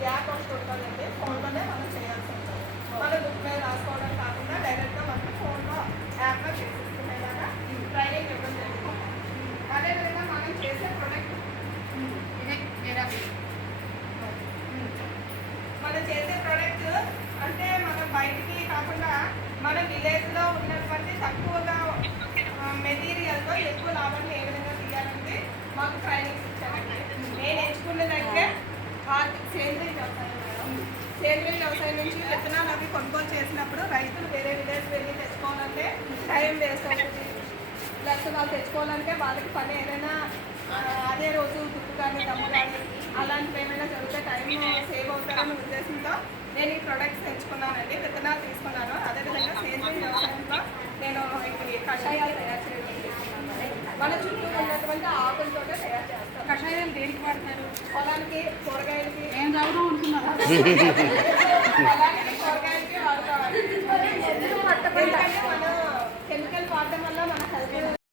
Gap ఒకటి ఉంటుందండి ఫోన్లోనే మనం చేయాల్సి ఉంటుంది. మనం బుక్ మీద రాసుకోవడం కాకుండా డైరెక్ట్గా మనం ఫోన్లో యాప్లో చేసేసుకునేలాగా ట్రైనింగ్ ఇవ్వడం జరుగుతుంది. అదేవిధంగా మనం చేసే ప్రొడక్ట్ ఇదే మనం చేసే ప్రోడక్ట్ అంటే మనం బయటికి కాకుండా మన విలేజ్లో సేంద్రీయ వ్యవసాయం నుంచి విత్తనాలు అవి కొనుగోలు చేసినప్పుడు రైతులు వేరే విలేజ్ వెళ్ళి తెచ్చుకోవాలంటే టైం వేస్ట్ అవుతుంది. ప్లస్ వాళ్ళు తెచ్చుకోవాలంటే వాళ్ళకి పని ఏదైనా అదే రోజు గుర్తు కానీ దమ్ము కానీ అలాంటివి ఏమైనా జరిగితే టైం సేవ్ అవుతారనే ఉద్దేశంతో నేను ఈ ప్రొడక్ట్స్ తెచ్చుకున్నానండి విత్తనాలు తీసుకున్నాను. అదేవిధంగా సేంద్రీయ వ్యవసాయంలో నేను ఇవి కషాయాలు తయారు చేయడం. మన చుట్టూ ఉన్నటువంటి ఆకులతోటే తయారు చేస్తాను కషాయాలు దేనికి వాడతారు? పొలానికి కెమికల్ వాడటం వల్ల మన హెల్త్